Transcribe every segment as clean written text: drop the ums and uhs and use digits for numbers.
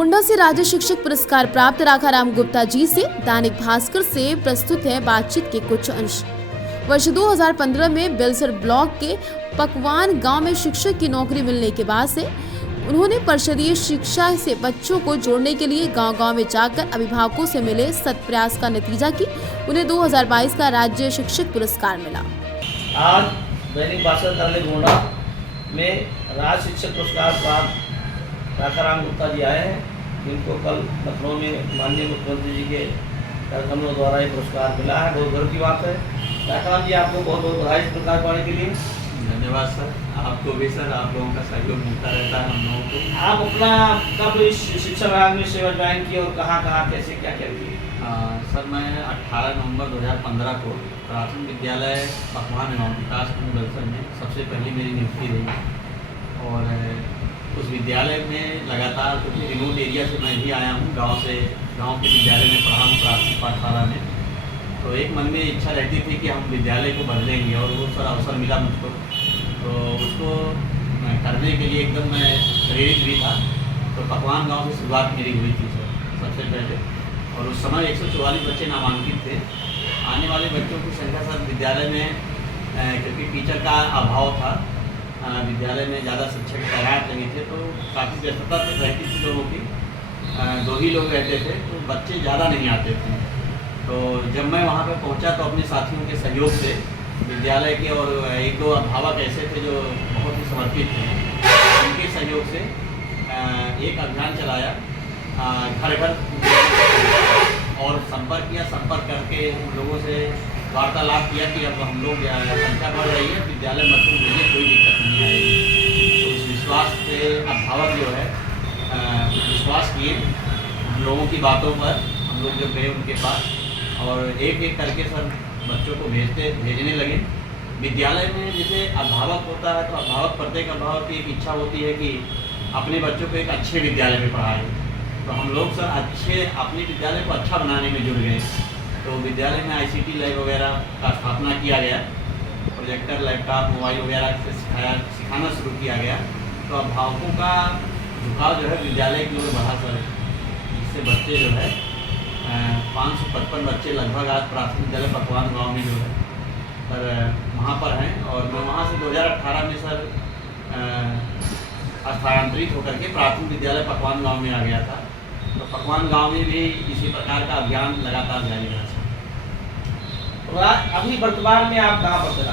गोंडा से राज्य शिक्षक पुरस्कार प्राप्त राखाराम गुप्ता जी से दैनिक भास्कर से प्रस्तुत है बातचीत के कुछ अंश। वर्ष 2015 में बेलसर ब्लॉक के पकवान गांव में शिक्षक की नौकरी मिलने के बाद से उन्होंने परिषदीय शिक्षा से बच्चों को जोड़ने के लिए गांव-गांव में जाकर अभिभावकों से मिले सत्प्रयास का नतीजा कि उन्हें 2022 का राज्य शिक्षक पुरस्कार मिला। आज दैनिक भास्कर कार्यालय गोंडा में राज्य शिक्षक पुरस्कार प्राप्त राखाराम गुप्ता जी आए हैं, जिनको कल लखनऊ में माननीय मुख्यमंत्री जी के कार्यक्रमों द्वारा ये पुरस्कार मिला है। बहुत गर्व की बात है। राखाराम जी, आपको बहुत बहुत बधाई इस पुरस्कार पाने के लिए। धन्यवाद सर, आपको भी सर, आप लोगों का सहयोग मिलता रहता है हम लोगों को। आप अपना कब इस शिक्षा विभाग में सेवा ज्वाइन की और कहाँ कैसे क्या किए? सर, मैं 18 नवंबर 2015 को प्राथमिक विद्यालय पकवान एवं विकास बेलसर में सबसे पहली मेरी नियुक्ति रही और उस विद्यालय में लगातार, क्योंकि रिमोट एरिया से मैं भी आया हूँ, गांव के विद्यालय में पढ़ा हूँ प्राथमिक पाठशाला में। तो एक मन में इच्छा रहती थी कि हम विद्यालय को बदलेंगे और वो सर अवसर मिला मुझको, तो उसको करने के लिए एकदम मैं प्रेरित भी था। तो पकवान गांव से शुरुआत मेरी हुई थी सर सबसे पहले, और उस समय 144 बच्चे नामांकित थे। आने वाले बच्चों की संख्या सर विद्यालय में, क्योंकि टीचर का अभाव था, विद्यालय में ज़्यादा शिक्षक तैनात नहीं थे, तो काफ़ी व्यस्तता रहती थी लोगों की। 2 ही लोग रहते थे, तो बच्चे ज़्यादा नहीं आते थे। तो जब मैं वहाँ पर पहुँचा तो अपने साथियों के सहयोग से विद्यालय के, और 1-2 अभिभावक ऐसे थे जो बहुत ही समर्पित थे, उनके सहयोग से एक अभियान चलाया, घर घर और संपर्क करके उन लोगों से वार्तालाप किया कि अब हम लोग संख्या बढ़ रही है, विद्यालय में बच्चों मुझे कोई दिक्कत नहीं आएगी। तो उस विश्वास से अभिभावक जो है विश्वास किए हम लोगों की बातों पर। हम लोग जब गए उनके पास और एक एक करके सर बच्चों को भेजने लगे विद्यालय में। जैसे अभिभावक होता है तो प्रत्येक अभिभावक की एक इच्छा होती है कि अपने बच्चों को एक अच्छे विद्यालय में पढ़ाए। तो हम लोग सर अपने विद्यालय को अच्छा बनाने में जुड़ गए। तो विद्यालय में ICT लैब वगैरह का स्थापना किया गया, प्रोजेक्टर, लैपटॉप, मोबाइल वगैरह से सिखाना शुरू किया गया। तो अभिभावकों का झुकाव जो है विद्यालय की ओर बढ़ा सर, जिससे बच्चे जो है 555 बच्चे लगभग आज प्राथमिक विद्यालय पकवान गाँव में जो है सर वहाँ पर हैं। और मैं वहाँ से 2018 में सर स्थानांतरित होकर के प्राथमिक विद्यालय पकवान गाँव में आ गया था। तो पकवान गांव में भी इसी प्रकार का अभियान लगातार जारी रहा सर। अभी वर्तमान में आप कहाँ पर सर?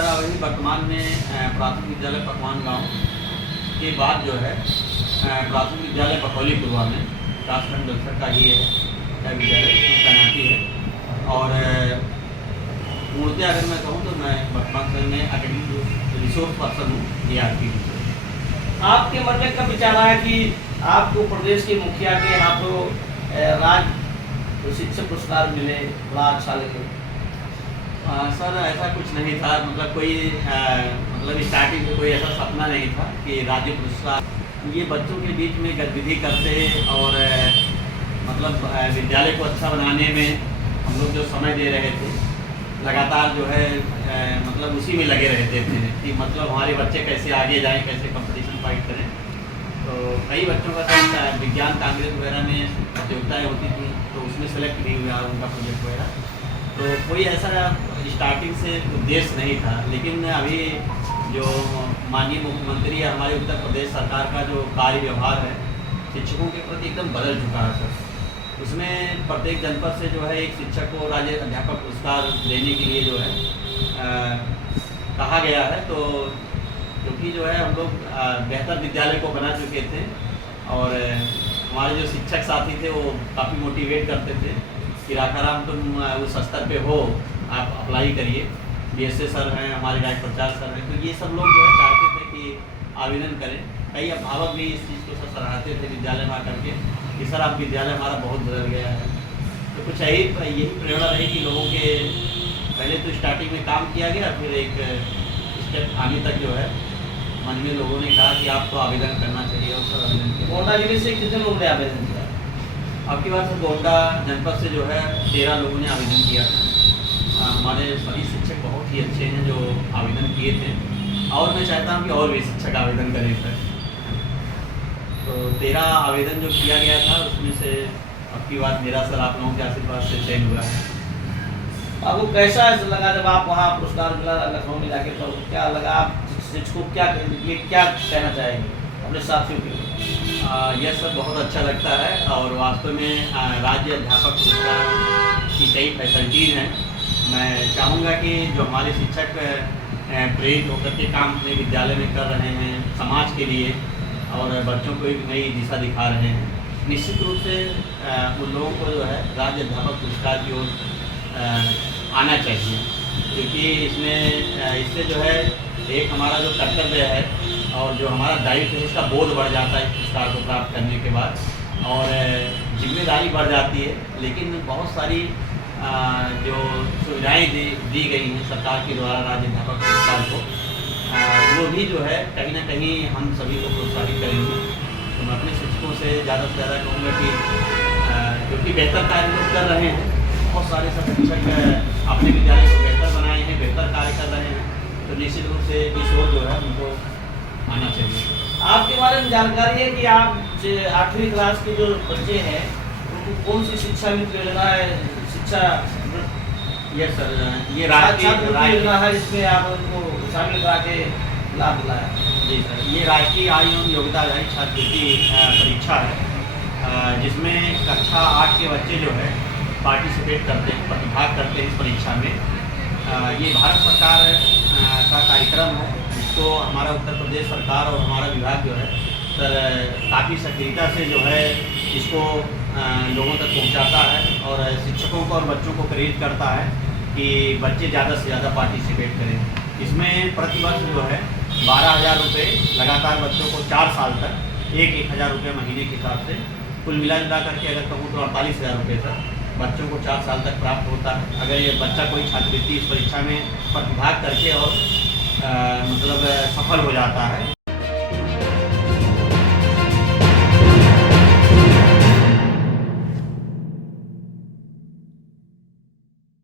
अभी वर्तमान में प्राथमिक विद्यालय पकवान गांव के बाद जो है प्राथमिक विद्यालय बकौली पूर्वा में विकासखंड बेलसर का ही है विद्यालय, उसमें तैनाती है। और पूर्णतः अगर मैं कहूँ तो मैं वर्तमान समय में एकेडमिक रिसोर्स पर्सन हूँ ARP। आपके मन में कब विचार आया कि आपको प्रदेश के मुखिया के हाथों राज्य शिक्षक पुरस्कार मिले, बड़ा अच्छा लगे? सर, ऐसा कुछ नहीं था, मतलब कोई मतलब स्टार्टिंग से कोई ऐसा सपना नहीं था कि राज्य पुरस्कार। ये बच्चों के बीच में गतिविधि करते और मतलब विद्यालय को अच्छा बनाने में हम लोग जो समय दे रहे थे, लगातार जो है मतलब उसी में लगे रहते थे कि मतलब हमारे बच्चे कैसे आगे जाएं, कैसे कंपटीशन फाइट करें। तो कई बच्चों का साथ विज्ञान कांग्रेस वगैरह में प्रतियोगिताएँ होती थी, तो उसमें सेलेक्ट भी हुआ उनका प्रोजेक्ट वगैरह। तो कोई ऐसा स्टार्टिंग से उद्देश्य नहीं था। लेकिन अभी जो माननीय मुख्यमंत्री या हमारे उत्तर प्रदेश सरकार का जो कार्य व्यवहार है शिक्षकों के प्रति एकदम बदल चुका है सर। उसमें प्रत्येक जनपद से जो है एक शिक्षक को राज्य अध्यापक पुरस्कार देने के लिए जो है कहा गया है। तो क्योंकि जो है हम लोग बेहतर विद्यालय को बना चुके थे और हमारे जो शिक्षक साथी थे वो काफ़ी मोटिवेट करते थे कि राखाराम तुम उस स्तर पे हो, आप अप्लाई करिए। BSA सर हैं, हमारे राज प्रचार सर हैं, तो ये सब लोग जो है चाहते थे कि आवेदन करें। कई अभिभावक भी इस चीज़ को सराहते थे विद्यालय में आकर के कि सर आप विद्यालय हमारा बहुत बदल गया है। तो कुछ यही प्रेरणा रही कि लोगों के पहले तो स्टार्टिंग में काम किया गया, फिर एक स्टेप आने तक जो है मन में लोगों ने कहा कि आपको आवेदन करना चाहिए और सर आवेदन किया। गोंडा जिले से कितने लोगों ने आवेदन किया? आपकी बात सर, गोंडा जनपद से जो है 13 लोगों ने आवेदन किया था। हमारे सभी शिक्षक बहुत ही अच्छे हैं जो आवेदन किए थे, और मैं चाहता हूँ कि और भी शिक्षक आवेदन करें सर। तो 13 आवेदन जो किया गया था उसमें से अब की बात मेरा सर आप लोगों के आशीर्वाद से चयन हुआ है। आपको कैसा ऐसा लगा जब आप वहाँ पुरस्कार मिला लखनऊ में जाके, तो क्या लगा? आप शिक्षकों को क्या कहना चाहेंगे अपने साथियों के लिए? यह सब बहुत अच्छा लगता है और वास्तव में राज्य अध्यापक पुरस्कार की कई फैसिलिटीज़ हैं। मैं चाहूँगा कि जो हमारे शिक्षक प्रेरित होकर के काम अपने विद्यालय में कर रहे हैं समाज के लिए और बच्चों को एक नई दिशा दिखा रहे हैं, निश्चित रूप से उन लोगों को जो है राज्य अध्यापक पुरस्कार की ओर आना चाहिए, क्योंकि इससे जो है एक हमारा जो कर्तव्य है और जो हमारा दायित्व है इसका बोध बढ़ जाता है इस पुरस्कार को प्राप्त करने के बाद, और जिम्मेदारी बढ़ जाती है। लेकिन बहुत सारी जो सुविधाएं दी गई हैं सरकार के द्वारा राज्य अध्यापक पुरस्कार को, वो भी जो है कहीं ना कहीं हम सभी को प्रोत्साहित करेंगे। तो मैं अपने शिक्षकों से ज़्यादा कहूँगा कि क्योंकि बेहतर कार्य लोग कर रहे हैं, बहुत सारे सब शिक्षक अपने विद्यालय को बेहतर बनाए हैं, बेहतर कार्य कर रहे हैं, तो निश्चित रूप से इस ओर जो है उनको आना चाहिए। आपके बारे में जानकारी है कि आप 8वीं क्लास के जो बच्चे हैं उनको कौन सी शिक्षा मित्र योजना है, शिक्षा यस सर, ये राष्ट्रीय योजना है जिसमें आप उनको शामिल करा के लाभ दिलाया? जी सर, ये राष्ट्रीय आय एवं योग्यता आधारित छात्रवृत्ति परीक्षा है, जिसमें कक्षा 8 के बच्चे जो है पार्टिसिपेट करते हैं, प्रतिभाग करते हैं इस परीक्षा में। ये भारत सरकार का कार्यक्रम है, जिसको हमारा उत्तर प्रदेश सरकार और हमारा विभाग जो है सर काफ़ी सक्रियता से जो है इसको लोगों तक पहुंचाता है और शिक्षकों को और बच्चों को प्रेरित करता है कि बच्चे ज़्यादा से ज़्यादा पार्टिसिपेट करें। इसमें प्रतिवर्ष जो है 12,000 रुपये लगातार बच्चों को 4 साल तक 1,000 रुपये महीने के हिसाब से कुल मिला करके अगर कहूँ तो 48,000 रुपये तक बच्चों को 4 साल तक प्राप्त होता है, अगर ये बच्चा कोई छात्रवृत्ति इस परीक्षा में प्रतिभाग करके और मतलब सफल हो जाता है।